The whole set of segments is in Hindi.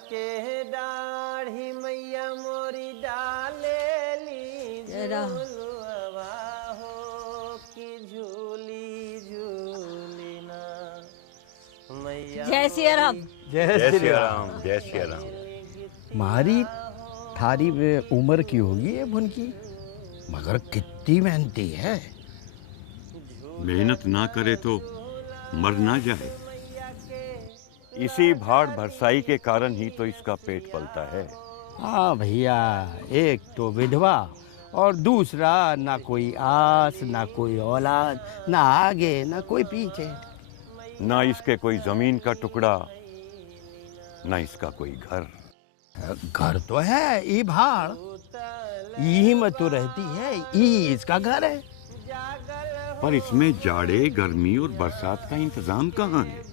के दाढ़ी मैया मोरी डाले ली झूलवा हो कि झूली झूली ना मैया। जय श्री राम। जय श्री राम। जय श्री राम। मारी थारी उम्र की होगी ये भुनकी, मगर कितनी मेहनती है। मेहनत ना करे तो मर ना जाए। इसी भाड़ भरसाई के कारण ही तो इसका पेट पलता है। हाँ भैया, एक तो विधवा और दूसरा ना कोई आस ना कोई औलाद, ना आगे ना कोई पीछे। ना इसके कोई जमीन का टुकड़ा, ना इसका कोई घर। घर तो है ई भाड़, यही में तो रहती है, ई इसका घर है। पर इसमें जाड़े गर्मी और बरसात का इंतजाम कहाँ है?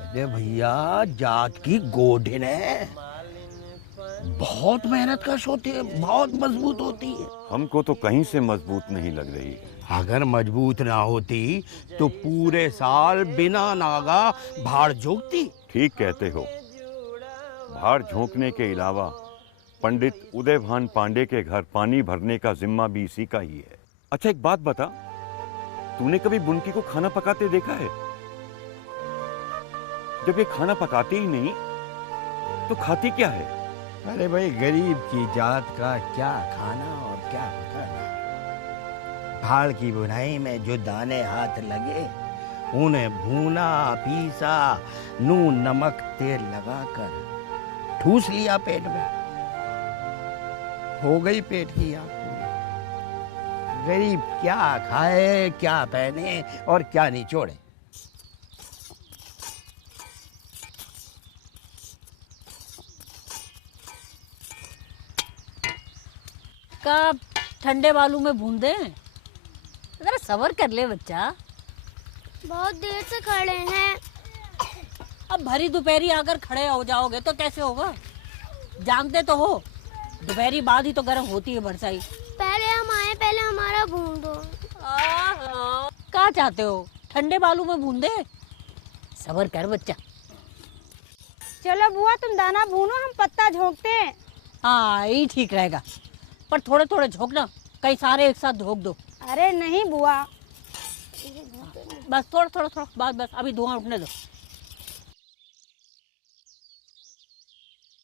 अरे भैया, जात की गोढ़िन है, बहुत मेहनत कश होती है, बहुत मजबूत होती है। हमको तो कहीं से मजबूत नहीं लग रही है। अगर मजबूत ना होती तो पूरे साल बिना नागा भाड़ झोंकती। ठीक कहते हो। भाड़ झोंकने के अलावा पंडित उदयभान पांडे के घर पानी भरने का जिम्मा भी इसी का ही है। अच्छा एक बात बता, तूने कभी बुनकी को खाना पकाते देखा है? जब ये खाना पकाती ही नहीं तो खाती क्या है? अरे भाई, गरीब की जात का क्या खाना और क्या पकाना। भाड़ की बुनाई में जो दाने हाथ लगे उन्हें भूना पीसा, नून नमक तेल लगाकर ठूस लिया पेट में, हो गई पेट की आग पूरी। गरीब क्या खाए, क्या पहने और क्या निचोड़े। का ठंडे बालू में भून दे, जरा सब्र कर ले बच्चा। बहुत देर से खड़े हैं। अब भरी दोपहरी आकर खड़े हो जाओगे तो कैसे होगा? जानते तो हो दोपहरी बाद ही तो गर्म होती है बरसाई। पहले हम आए, पहले हमारा भून दो। क्या चाहते हो, ठंडे बालू में भून दे? सब्र कर बच्चा। चलो बुआ, तुम दाना भूनो, हम पत्ता झोंकते हैं। हाँ, यही ठीक रहेगा, पर थोड़े थोड़े झोंकना, कई सारे एक साथ झोंक दो। अरे नहीं बुआ, बस थोड़ा थोड़ा थोड़ा, बस अभी धुआं उठने दो।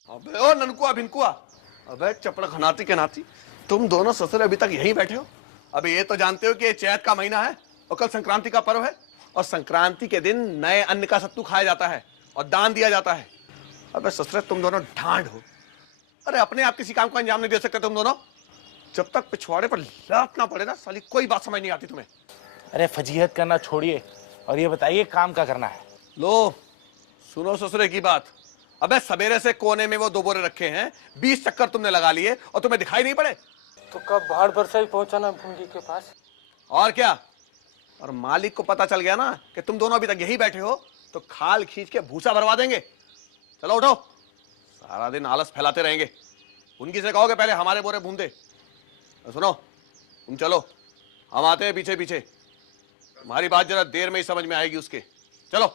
अबे ओ ननकुआ भिनकुआ, अबे चपड़ खनाती के नाती, तुम दोनों ससुर अभी तक यहीं बैठे हो। अबे ये तो जानते हो कि ये चैत का महीना है और कल संक्रांति का पर्व है, और संक्रांति के दिन नए अन्न का सत्तू खाया जाता है और दान दिया जाता है। अबे ससुर, तुम दोनों ढांड हो। अरे अपने आप किसी काम को अंजाम नहीं दे सकते तुम दोनों। जब तक पिछवाड़े पर लात ना पड़े ना, साली कोई बात समझ नहीं आती तुम्हें। अरे फजीहत करना छोड़िए और ये बताइए काम क्या करना है। लो सुनो ससुरे की बात। अबे सवेरे से कोने में वो 2 बोरे रखे हैं, 20 चक्कर तुमने लगा लिए और तुम्हें दिखाई नहीं पड़े। तो कब भाड़ बरसाई पहुंचाना भूंगी के पास? और क्या, और मालिक को पता चल गया ना कि तुम दोनों अभी तक यही बैठे हो तो खाल खींच के भूसा भरवा देंगे। चलो उठो, सारा दिन आलस फैलाते रहेंगे। उनकी से कहोगे पहले हमारे बोरे भून दे। सुनो, तुम चलो, हम आते हैं पीछे पीछे। तुम्हारी बात जरा देर में ही समझ में आएगी उसके। चलो।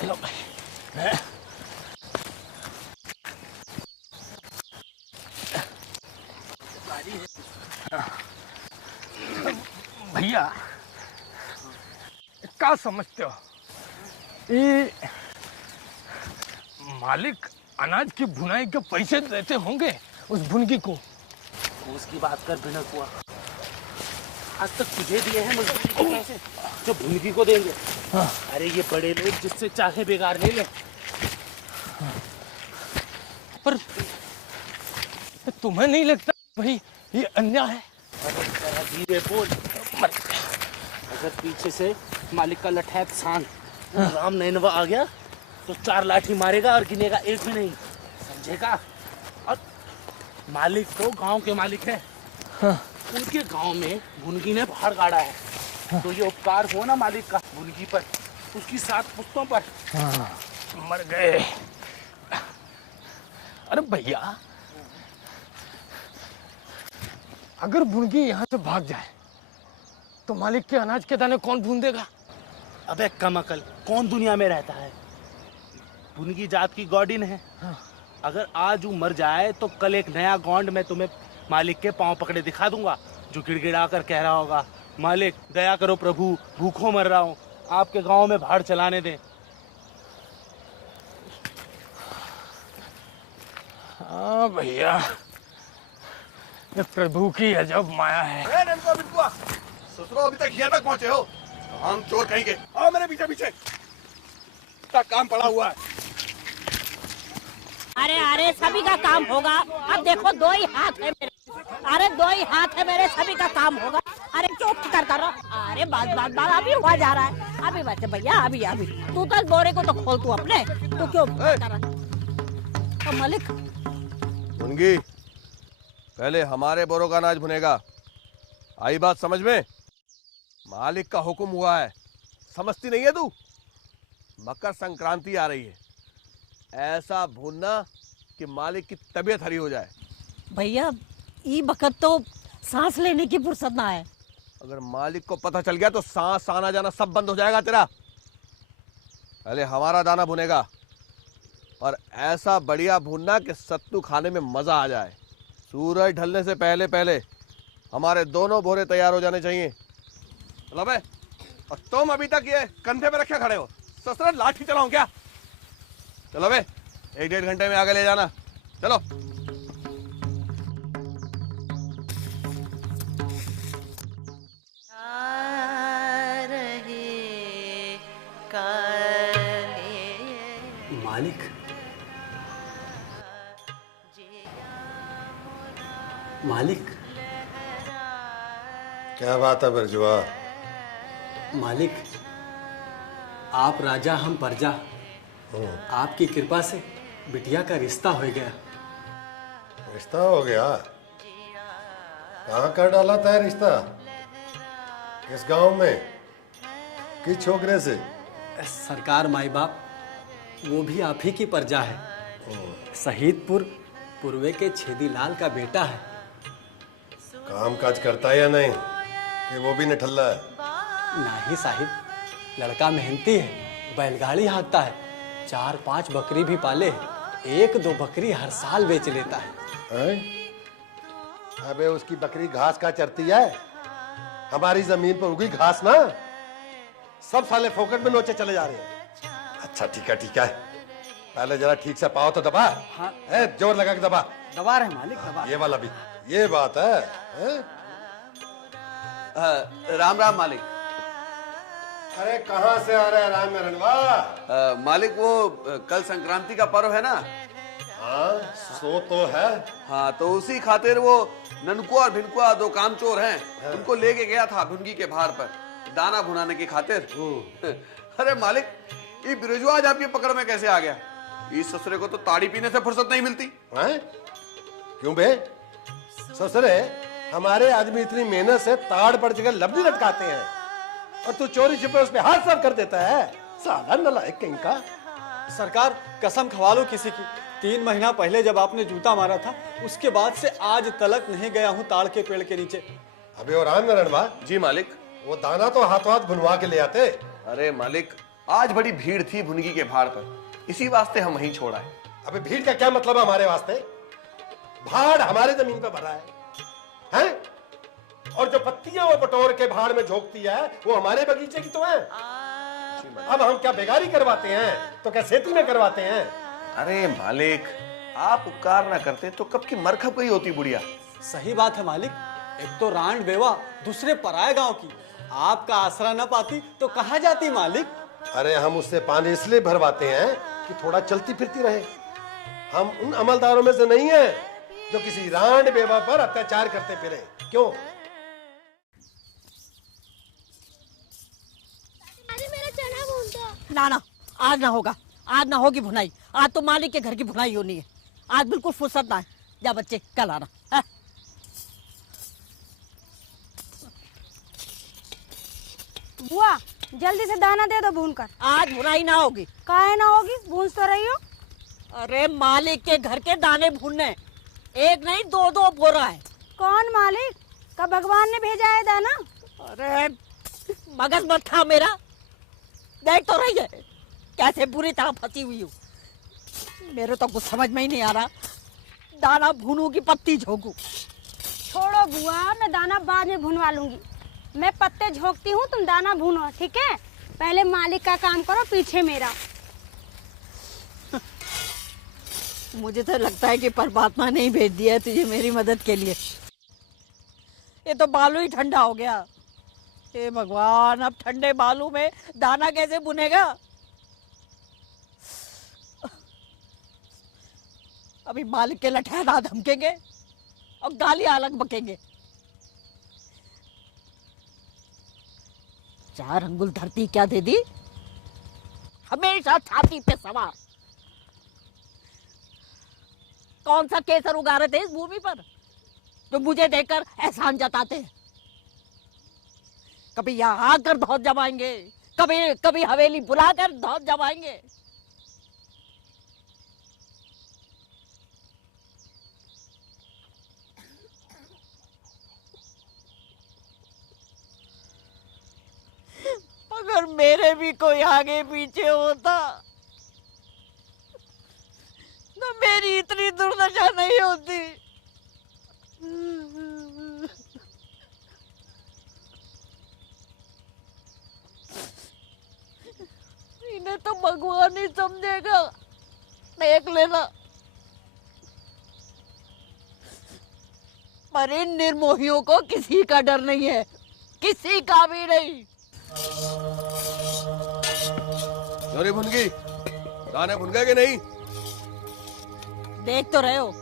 चलो भाई। भैया क्या समझते हो, ये मालिक अनाज की भुनाई के पैसे देते होंगे उस भुनगी को? उसकी बात कर बिना हुआ, आज तक तुझे दिए हैं मजदूरी के पैसे जो भुनगी को देंगे। हाँ। अरे ये बड़े लोग जिससे चाहे बेगार ले ले। पर तुम्हें नहीं लगता भाई ये अन्याय है? अरे जरा धीरे बोल, अगर पीछे से मालिक का लठैत सांड राम नैनवा आ गया तो 4 लाठी मारेगा और गिनेगा एक भी नहीं, समझेगा? और मालिक तो गांव के मालिक है। हाँ। उनके गांव में भुनगी ने भाड़ गाड़ा है। हाँ। तो ये उपकार हो ना मालिक का भुनगी पर, उसकी 7 पुश्तों पर। हाँ, मर गए। अरे भैया, अगर भुनगी यहाँ से भाग जाए तो मालिक के अनाज के दाने कौन भून देगा? अबे कमअकल, कौन दुनिया में रहता है? भुनगी जात की गॉडिन है। अगर आज वो मर जाए तो कल एक नया गॉन्ड मैं तुम्हें मालिक के पांव पकड़े दिखा दूंगा, जो गिड़गिड़ा कर कह रहा होगा, मालिक दया करो प्रभु, भूखों मर रहा हूँ, आपके गांव में भाड़ चलाने दें। हाँ भैया, ये प्रभु की अजब माया है। ससुरो अभी तक यहाँ तक पहुँचे हो? हम चोर कहेंगे। आओ मेरे पीछे पीछे, इतना काम पड़ा हुआ है। अरे अरे सभी का काम होगा। अब देखो 2 ही हाथ है मेरे, अरे 2 ही हाथ है मेरे, सभी का काम होगा। अरे चुप करता रहो। अरे बात अभी हुआ जा रहा है। अभी बच्चे भैया, अभी तू तो बोरे को तो खोल, तू अपने तो क्यों कर रहा है? मालिक भुनगी, पहले हमारे बोरों का अनाज भुनेगा। आई बात समझ में? मालिक का हुक्म हुआ है, समझती नहीं है तू? मकर संक्रांति आ रही है, ऐसा भूनना कि मालिक की तबीयत हरी हो जाए। भैया ये वक्त तो सांस लेने की फुर्सत ना है। अगर मालिक को पता चल गया तो सांस आना जाना सब बंद हो जाएगा तेरा। पहले हमारा दाना भुनेगा, और ऐसा बढ़िया भूनना कि सत्तू खाने में मजा आ जाए। सूरज ढलने से पहले पहले हमारे दोनों बोरे तैयार हो जाने चाहिए। चलो बे, और तुम अभी तक ये कंधे पे रखे खड़े हो, ससुर लाठी चलाऊं क्या? चलो बे, 1-1.5 घंटे में आगे ले जाना। चलो। मालिक, मालिक, क्या बात है बिरजुआ? मालिक, आप राजा हम प्रजा, आपकी कृपा से बिटिया का रिश्ता हो गया। रिश्ता हो गया? कहाँ कर डाला था रिश्ता? किस गांव में, किस छोकरे से? सरकार माई बाप, वो भी आप ही की प्रजा है। शहीदपुर पूर्वे के छेदीलाल का बेटा है। काम काज करता है या नहीं, कि वो भी निठल्ला है? नहीं साहिब, लड़का मेहनती है, बैलगाड़ी हाँकता है, 4-5 बकरी भी पाले है, 1-2 बकरी हर साल बेच लेता है। अबे उसकी बकरी घास का चरती है, हमारी जमीन पर उगी घास ना। सब साले फोकट में नोचे चले जा रहे हैं। अच्छा ठीक है, पहले जरा ठीक से पाओ तो दबा। हाँ। जोर लगा के दबा। दबा रहे मालिक, दबा। ये वाला भी, ये बात है? राम राम मालिक। अरे कहाँ से आ रहा है राम रणवा? मालिक वो कल संक्रांति का पर्व है ना। हाँ सो तो है। हाँ तो उसी खातिर वो ननकुआ और भिनकुआ 2 कामचोर हैं, उनको लेके गया था भुनगी के भार पर दाना भुनाने की खातिर। अरे मालिक, ये बिरजुआ आज आपकी पकड़ में कैसे आ गया? इस ससुरे को तो ताड़ी पीने से फुर्सत नहीं मिलती। हैं? क्यों बे? ससुरे, हमारे आदमी इतनी मेहनत से ताड़ पड़ जगह लबड़ी लटकाते हैं, और तू चोरी छिपे उस पे हाथ साफ कर देता है। साला नालायक कहीं का। सरकार कसम खवा लो किसी की, 3 महीना पहले जब आपने जूता मारा था, उसके बाद से आज तलक नहीं गया हूँ ताड़ के पेड़ के नीचे। अबे और राम रणवा? जी मालिक। वो दाना तो हाथों हाथ भुनवा के ले आते। अरे मालिक, आज बड़ी भीड़ थी भुनगी के भाड़ पर, इसी वास्ते हम वहीं छोड़ा है। अबे भीड़ का क्या मतलब है हमारे वास्ते? भाड़ हमारे जमीन पर भरा है? और जो पत्तियां वो बटोर के भाड़ में झोंकती है, वो हमारे बगीचे की तो है। अब हम क्या बेगारी करवाते हैं तो क्या खेती में करवाते हैं? अरे मालिक, आप उपकार ना करते तो कब की मर खप गई होती बुढ़िया। सही बात है मालिक, एक तो रांड बेवा, दूसरे पराये गांव की, आपका आसरा न पाती तो कहाँ जाती मालिक? अरे हम उससे पानी इसलिए भरवाते हैं कि थोड़ा चलती फिरती रहे। हम उन अमलदारों में से नहीं है जो किसी रांड बेवा पर अत्याचार करते फिरे। क्यों? मेरा चना भून दो। ना, आज ना होगा, आज ना होगी भुनाई। आज तो मालिक के घर की भुनाई होनी है, आज बिल्कुल फुर्सत ना है। जा बच्चे, कल आना। बुआ जल्दी से दाना दे दो भून कर। आज भुनाई ना होगी। काहे ना होगी, भून तो रही हो। अरे मालिक के घर के दाने भूनने, 1 नहीं 2-2 बोरा है। कौन मालिक? का भगवान ने भेजा है दाना? अरे मगज मत खा मेरा, देख तो रही है कैसे बुरी तरह फंसी हुई हूँ। मेरे तो कुछ समझ में ही नहीं आ रहा, दाना भूनू की पत्ती झोंकू। छोड़ो बुआ, मैं दाना बाद में भुनवा लूंगी। मैं पत्ते झोंकती हूँ, तुम दाना भूनो, ठीक है? पहले मालिक का काम करो, पीछे मेरा। मुझे तो लगता है कि परमात्मा ने ही भेज दिया है तुझे मेरी मदद के लिए। ये तो बालू ही ठंडा हो गया। हे भगवान, अब ठंडे बालू में दाना कैसे बुनेगा? अभी मालिक के लठैत धमकेंगे और गालियां अलग बकेंगे। 4 अंगुल धरती क्या दे दी, हमेशा छाती पे सवार। कौन सा केसर उगा रहे थे इस भूमि पर जो मुझे देखकर एहसान जताते हैं? कभी यहाँ आकर धौत जमाएंगे, कभी हवेली बुलाकर धौत जमाएंगे। अगर मेरे भी कोई आगे पीछे होता तो मेरी इतनी दुर्दशा नहीं होती। इन्हें तो भगवान ही समझेगा, देख लेना। पर इन निर्मोहियों को किसी का डर नहीं है, किसी का भी नहीं। जोरी भुन गई, दाने भुन गए कि नहीं? देख तो रहे हो,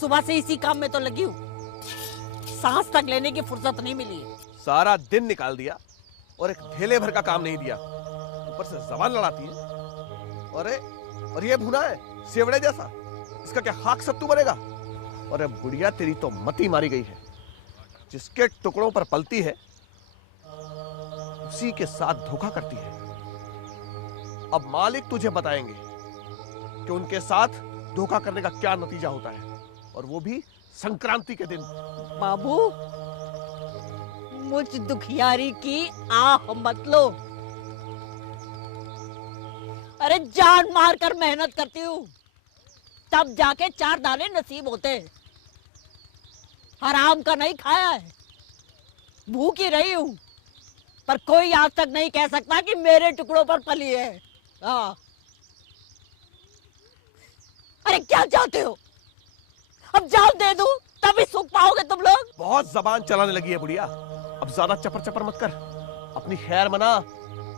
सुबह से इसी काम में तो लगी हूँ, सांस तक लेने की फुर्सत नहीं मिली है। सारा दिन निकाल दिया और एक ढेले भर का काम नहीं दिया, ऊपर से जबान लड़ाती है। और ये भुना है सेवड़े जैसा, इसका क्या खाक सत्तू बनेगा? और बुढ़िया तेरी तो मती मारी गई है, जिसके टुकड़ों पर पलती है उसी के साथ धोखा करती है। अब मालिक तुझे बताएंगे कि उनके साथ धोखा करने का क्या नतीजा होता है, और वो भी संक्रांति के दिन। बाबू, मुझ दुखियारी की आह मत लो। अरे जान मार कर मेहनत करती हूँ, तब जाके 4 दाने नसीब होते हैं। हराम का नहीं खाया है, भूखी रही हूँ, पर कोई आज तक नहीं कह सकता कि मेरे टुकड़ों पर पली है। हाँ, अरे क्या चाहते हो? अब जान दे दूं तभी सुख पाओगे तुम लोग। बहुत जबान चलाने लगी है बुढ़िया, अब ज्यादा चपर चपर मत कर, अपनी खैर मना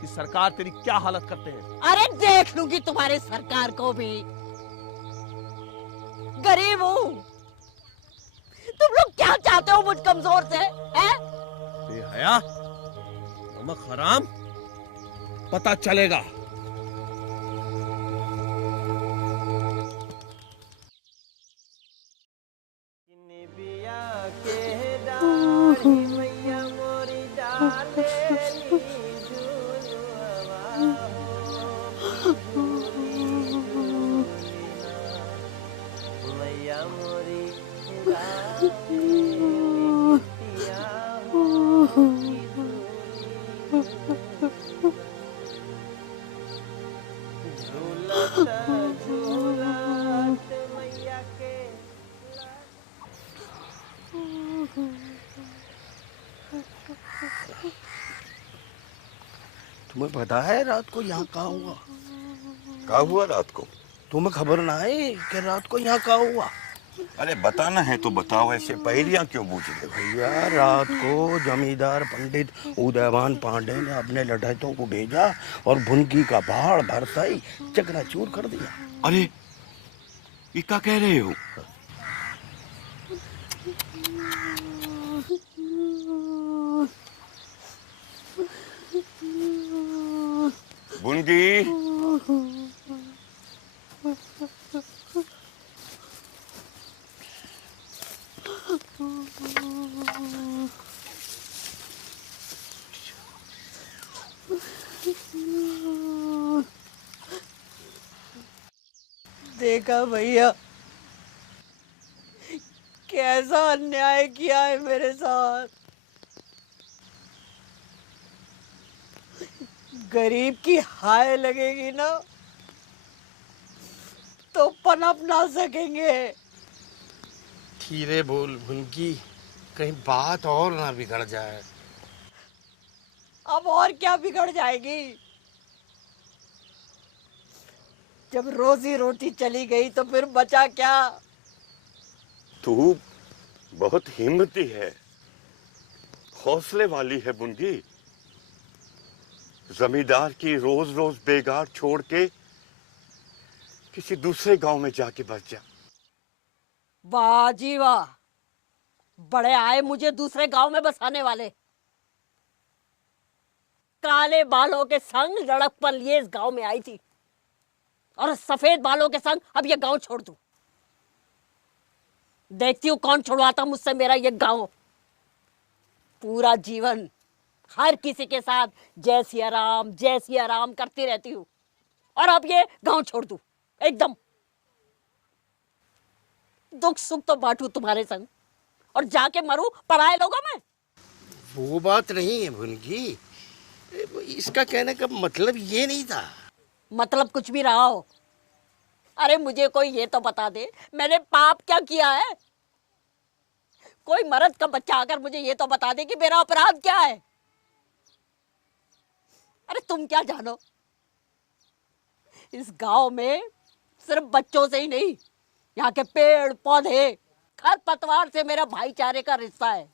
कि सरकार तेरी क्या हालत करते हैं। अरे देख लूंगी तुम्हारी सरकार को भी, गरीब हूँ। तुम लोग क्या चाहते हो मुझ कमजोर से, हैं? बेहया, नमक हराम, पता चलेगा। तुम्हें पता है रात को यहाँ क्या हुआ? क्या हुआ रात को? तुम्हें खबर ना है कि रात को यहाँ क्या हुआ? अरे बताना है तो बताओ, ऐसे पहेलियां क्यों पूछ रहे हो? भैया, रात को जमींदार पंडित उदयभान पांडे ने अपने लठैतों को भेजा और भुनकी का पहाड़ भरता ही चकनाचूर कर दिया। अरे ये क्या कह रहे हो? भुनकी, देखा भैया, कैसा अन्याय किया है मेरे साथ। गरीब की हाय लगेगी ना तो पनप ना सकेंगे। धीरे बोल भुनकी, कहीं बात और ना बिगड़ जाए। अब और क्या बिगड़ जाएगी? जब रोजी रोटी चली गई तो फिर बचा क्या? तू बहुत हिम्मती है, हौसले वाली है बुनगी। जमींदार की रोज रोज बेगार छोड़ के किसी दूसरे गांव में जाके बस जा। वाह जी वाह, बड़े आए मुझे दूसरे गांव में बसाने वाले। काले बालों के संग लड़कपन लिए इस गांव में आई थी और सफेद बालों के संग अब ये गांव छोड़ दूं। देखती हूँ कौन छुड़वाता मुझसे मेरा ये गांव। पूरा जीवन हर किसी के साथ जय सिया राम करती रहती हूँ और अब ये गांव छोड़ दूं एकदम। दुख सुख तो बांटू तुम्हारे संग और जाके मरूं पराए लोगों में। वो बात नहीं है भुनकी, इसका कहने का मतलब ये नहीं था। मतलब कुछ भी रहा हो, अरे मुझे कोई ये तो बता दे मैंने पाप क्या किया है। कोई मर्द का बच्चा आकर मुझे ये तो बता दे कि मेरा अपराध क्या है। अरे तुम क्या जानो, इस गांव में सिर्फ बच्चों से ही नहीं, यहाँ के पेड़ पौधे खरपतवार से मेरा भाईचारे का रिश्ता है।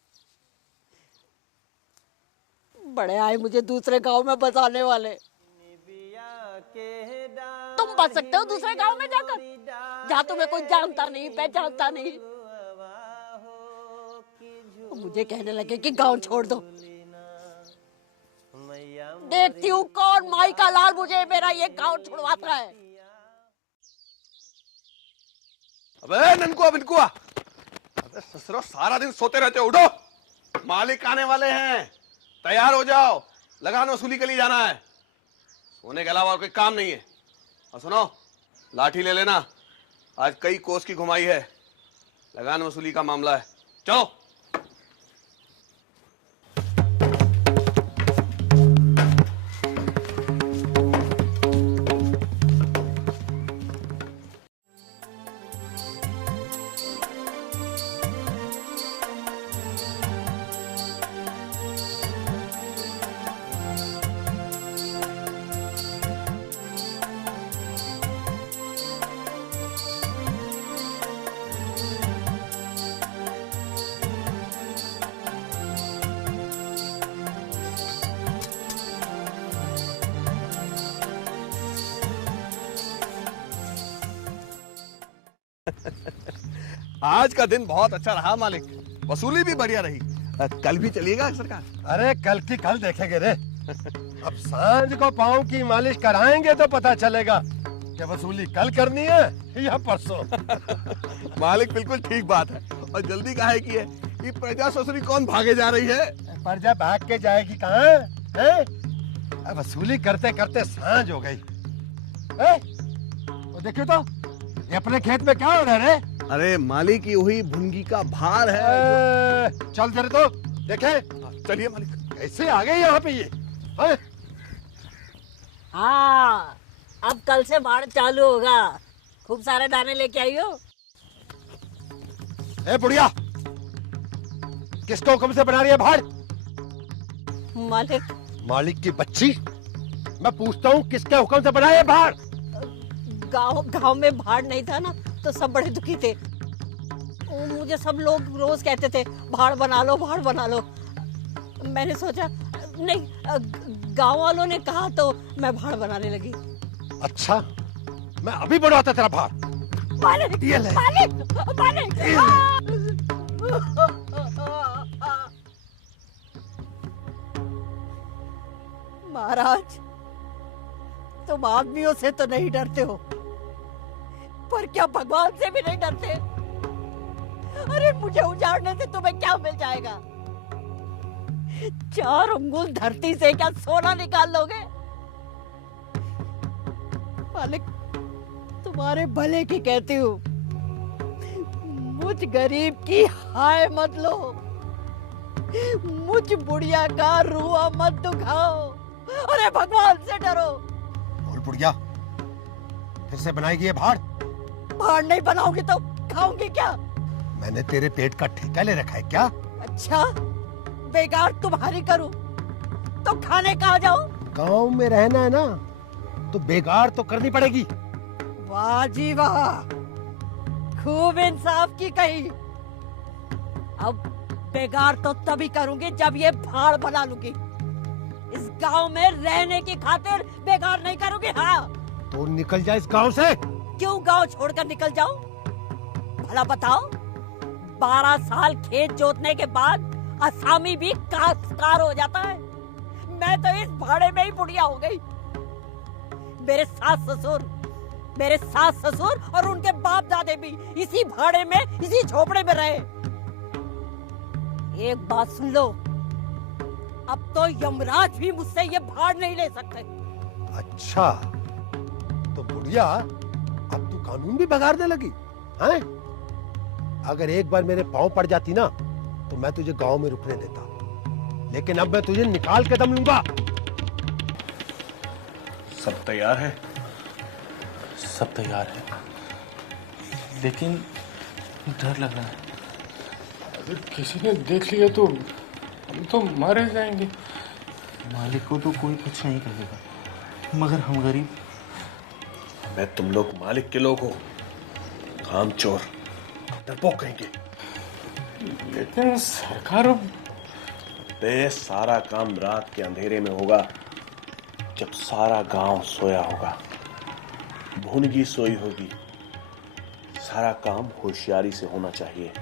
बड़े आए मुझे दूसरे गांव में बसाने वाले। तुम बस सकते हो दूसरे गांव में जाकर, जहाँ तुम्हें कोई जानता नहीं पहचानता नहीं। मुझे कहने लगे कि गांव छोड़ दो। देखती हूँ कौन माई का लाल मुझे मेरा ये गांव छुड़वाता है। अबे ननकुआ बिनकुआ, अबे ससुरो सारा दिन सोते रहते हो। उठो, मालिक आने वाले हैं, तैयार हो जाओ, लगान वसूली के लिए जाना है। सोने के अलावा और कोई काम नहीं है। और सुनो, लाठी ले लेना, आज कई कोस की घुमाई है, लगान वसूली का मामला है। चलो। आज का दिन बहुत अच्छा रहा मालिक, वसूली भी बढ़िया रही। कल भी चलिएगा सरकार? अरे कल की कल देखेंगे रे। अब सांझ को पाँव की मालिश कराएंगे तो पता चलेगा कि वसूली कल करनी है या परसों। मालिक बिल्कुल ठीक बात है, और जल्दी काहे की है? ये प्रजा वसूली कौन भागे जा रही है? प्रजा भाग के जाएगी कहाँ है? अब वसूली करते करते सांझ हो गई। देखियो तो ये अपने खेत में क्या हो रहा है रे? अरे मालिक ये वही भुनगी का भार है। चल जरा तो देखे। चलिए मालिक। कैसे आ गए यहाँ पे ये? हाँ, अब कल से भाड़ चालू होगा। खूब सारे दाने लेके आई हो। ए बुढ़िया, किसको हुक्म से बना रही है भाड़? मालिक। मालिक की बच्ची, मैं पूछता हूँ किसके हुक्म से बनाया भाड़? गांव में भाड़ नहीं था ना, तो सब बड़े दुखी थे। मुझे सब लोग रोज कहते थे भाड़ बना लो, भाड़ बना लो। मैंने सोचा नहीं, गांव वालों ने कहा तो मैं भाड़ बनाने लगी। अच्छा, मैं अभी बनवाता तेरा भाड़। मालिक, मालिक, मालिक। महाराज, तुम आदमियों से तो नहीं डरते हो, पर क्या भगवान से भी नहीं डरते? अरे मुझे उजाड़ने से तुम्हें क्या मिल जाएगा? 4 अंगुल धरती से क्या सोना निकाल लोगे? मालिक, तुम्हारे भले की कहती हूँ, मुझ गरीब की हाय मत लो, मुझ बुढ़िया का रुआ मत दुखाओ। अरे भगवान से डरो। बोल बुढ़िया, फिर से बनाएगी ये भाड़? भाड़ नहीं बनाऊंगी तो खाऊंगी क्या? मैंने तेरे पेट का ठेका ले रखा है क्या? अच्छा, बेकार तुम्हारी करूं तो खाने कहाँ जाऊं? गांव में रहना है ना तो बेगार तो करनी पड़ेगी। वाह जी वाह, खूब इंसाफ की कही। अब बेगार तो तभी करूंगी जब ये भाड़ बना लूंगी। इस गांव में रहने की खातिर बेगार नहीं करूंगी। हाँ, तो निकल जा इस गांव से। क्यों गांव छोड़कर निकल जाऊं? भला बताओ, 12 साल खेत जोतने के बाद असामी भी काश्तकार हो जाता है। मैं तो इस भाड़े में ही बुढ़िया हो गई। मेरे सास ससुर और उनके बाप दादे भी इसी भाड़े में, इसी झोपड़े में रहे। एक बात सुन लो, अब तो यमराज भी मुझसे ये भाड़ नहीं ले सकते। अच्छा, तो बुढ़िया अब तू कानून भी बगाड़ने लगी हैं? अगर एक बार मेरे पांव पड़ जाती ना तो मैं तुझे गांव में रुकने देता, लेकिन अब मैं तुझे निकाल के दम लूंगा। सब तैयार है? सब तैयार है, लेकिन डर लग रहा है। अगर किसी ने देख लिया तो हम तो मारे जाएंगे। मालिक को तो कोई कुछ नहीं कहेगा, मगर हम गरीब। मैं तुम लोग मालिक के लोग हो, काम चोर, डरपोक कहेंगे। लेकिन सरकार, बे सारा काम रात के अंधेरे में होगा, जब सारा गांव सोया होगा, भुनगी सोई होगी। सारा काम होशियारी से होना चाहिए।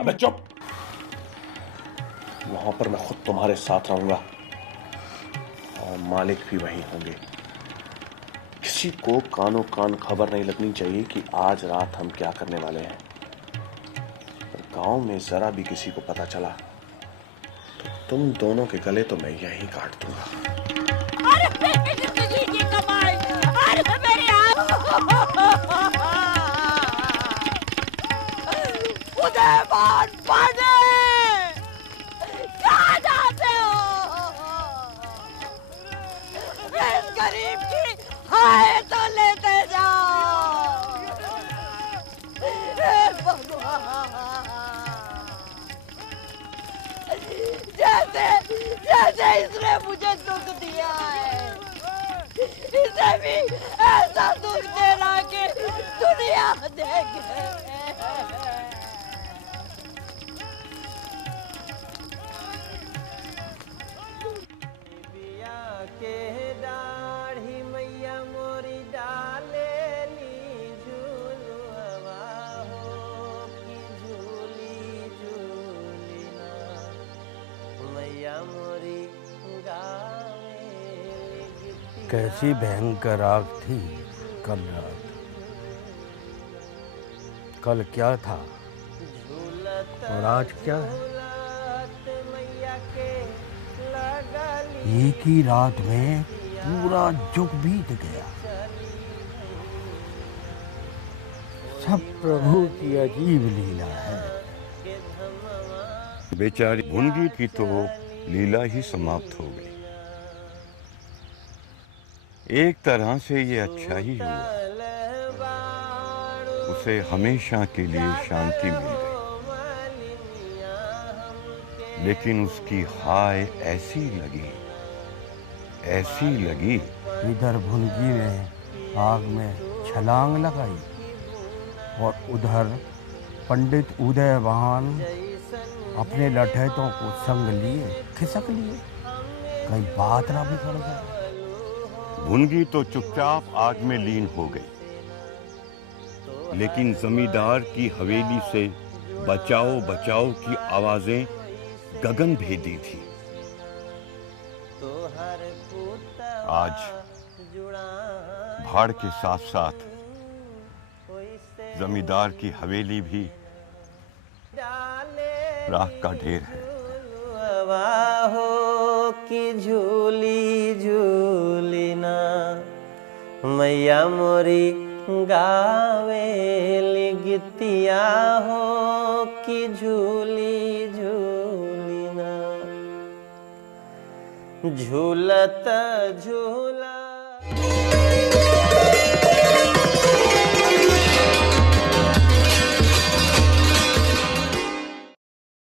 अबे चुप! वहां पर मैं खुद तुम्हारे साथ रहूंगा और मालिक भी वहीं होंगे। किसी को कानो कान खबर नहीं लगनी चाहिए कि आज रात हम क्या करने वाले हैं। पर गांव में जरा भी किसी को पता चला तो तुम दोनों के गले तो मैं यहीं काट दूंगा। अरे मेरी जिंदगी की कमाई, अरे मेरी उदयमान पांडे, कहाँ जाते हो? इस गरीब की हाय तो लेते जाओ। हे भगवान, जैसे इसने मुझे दुख दिया है, इसे भी ऐसा दुख देना कि दुनिया देखे। के दाढ़ी मैया मोरी डाले ली झूलुआ हो कि झूली झूली ना मैया मोरी गावे। कैसी भयंकर आग थी कल रात। कल क्या था और आज क्या है? एक ही रात में पूरा जुग बीत गया। सब प्रभु की अजीब लीला है। बेचारी भुनगी की तो लीला ही समाप्त हो गई। एक तरह से ये अच्छा ही हुआ, उसे हमेशा के लिए शांति मिल गई। लेकिन उसकी हाय ऐसी लगी इधर भुनगी ने आग में छलांग लगाई और उधर पंडित उदयवान अपने लठैतों को संग लिए खिसक लिए। कहीं बात ना बिगड़ जाए। भुनगी तो चुपचाप आग में लीन हो गई, लेकिन जमींदार की हवेली से बचाओ बचाओ की आवाजें गगन भेदी थी। आज भाड़ के साथ साथ जमींदार की हवेली भी राख का ढेर है। हो कि झूली झूली ना मैया मोरी गावे गीतिया हो कि झूली झूली ना। झूलत झूला